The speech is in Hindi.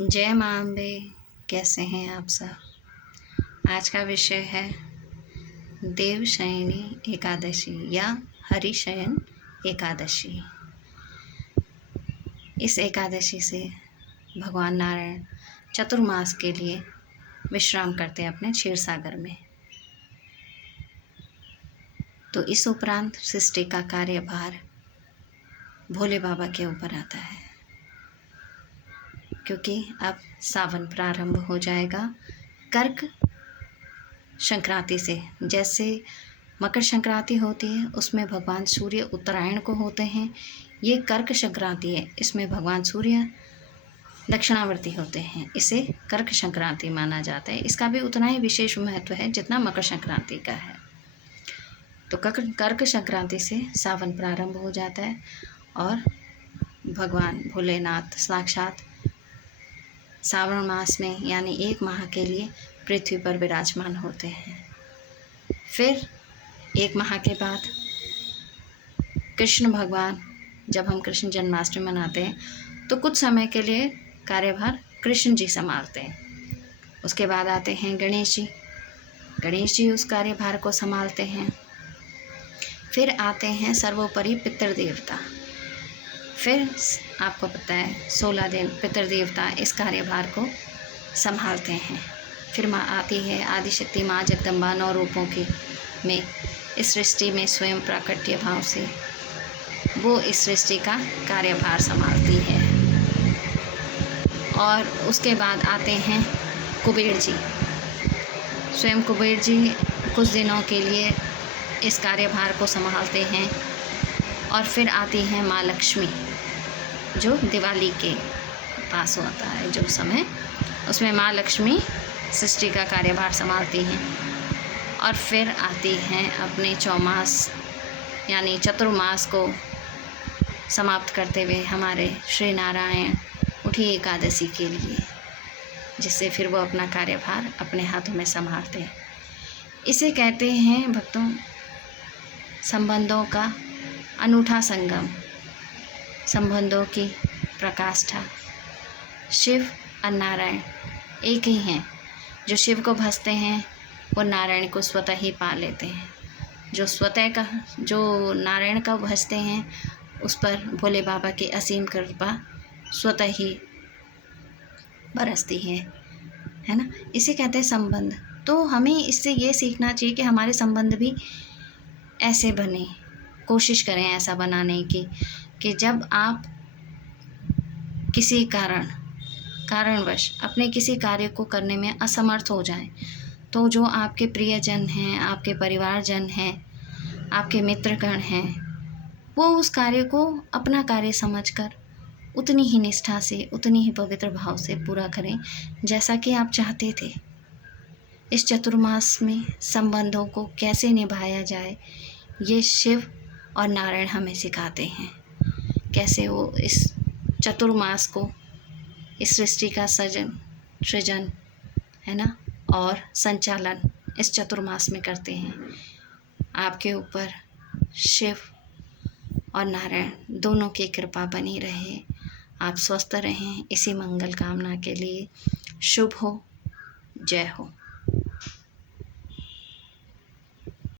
जय माँ अम्बे। कैसे हैं आप सब। आज का विषय है देवशयनी एकादशी या हरिशयन एकादशी। इस एकादशी से भगवान नारायण चतुर्मास के लिए विश्राम करते हैं अपने क्षीर सागर में। तो इस उपरांत सृष्टि का कार्यभार भोले बाबा के ऊपर आता है, क्योंकि अब सावन प्रारंभ हो जाएगा कर्क संक्रांति से। जैसे मकर संक्रांति होती है उसमें भगवान सूर्य उत्तरायण को होते हैं, ये कर्क संक्रांति है, इसमें भगवान सूर्य दक्षिणावर्ती होते हैं, इसे कर्क संक्रांति माना जाता है। इसका भी उतना ही विशेष महत्व है जितना मकर संक्रांति का है। तो कर्क संक्रांति से सावन प्रारंभ हो जाता है और भगवान भोलेनाथ साक्षात सावन मास में यानी 1 माह के लिए पृथ्वी पर विराजमान होते हैं। फिर 1 माह के बाद कृष्ण भगवान, जब हम कृष्ण जन्माष्टमी मनाते हैं तो कुछ समय के लिए कार्यभार कृष्ण जी संभालते हैं। उसके बाद आते हैं गणेश जी। गणेश जी उस कार्यभार को संभालते हैं। फिर आते हैं सर्वोपरि पितृदेवता। फिर आपको पता है 16 दिन पितृदेवता इस कार्यभार को संभालते हैं। फिर माँ आती है आदिशक्ति माँ जगदम्बा 9 रूपों की में इस सृष्टि में स्वयं प्राकट्य भाव से वो इस सृष्टि का कार्यभार संभालती है। और उसके बाद आते हैं कुबेर जी। स्वयं कुबेर जी कुछ दिनों के लिए इस कार्यभार को संभालते हैं। और फिर आती है माँ लक्ष्मी, जो दिवाली के पास होता है जो समय, उसमें माँ लक्ष्मी सृष्टि का कार्यभार संभालती हैं। और फिर आती हैं अपने चौमास यानी चतुर्मास को समाप्त करते हुए हमारे श्री नारायण उठी एकादशी के लिए, जिससे फिर वो अपना कार्यभार अपने हाथों में संभालते हैं। इसे कहते हैं भक्तों संबंधों का अनूठा संगम, संबंधों की प्रकाष्ठा। शिव और नारायण एक ही हैं। जो शिव को भजते हैं वो नारायण को स्वतः ही पा लेते हैं। जो नारायण का भजते हैं उस पर भोले बाबा की असीम कृपा स्वतः ही बरसती है ना। इसे कहते हैं संबंध। तो हमें इससे ये सीखना चाहिए कि हमारे संबंध भी ऐसे बने, कोशिश करें ऐसा बनाने की कि जब आप किसी कारणवश अपने किसी कार्य को करने में असमर्थ हो जाएं, तो जो आपके प्रियजन हैं, आपके परिवारजन हैं, आपके मित्रगण हैं, वो उस कार्य को अपना कार्य समझकर उतनी ही निष्ठा से, उतनी ही पवित्र भाव से पूरा करें जैसा कि आप चाहते थे। इस चतुर्मास में संबंधों को कैसे निभाया जाए ये शिव और नारायण हमें सिखाते हैं। कैसे वो इस चतुर्मास को, इस सृष्टि का सृजन है ना और संचालन इस चतुर्मास में करते हैं। आपके ऊपर शिव और नारायण दोनों की कृपा बनी रहे। आप स्वस्थ रहें, इसी मंगल कामना के लिए। शुभ हो, जय हो।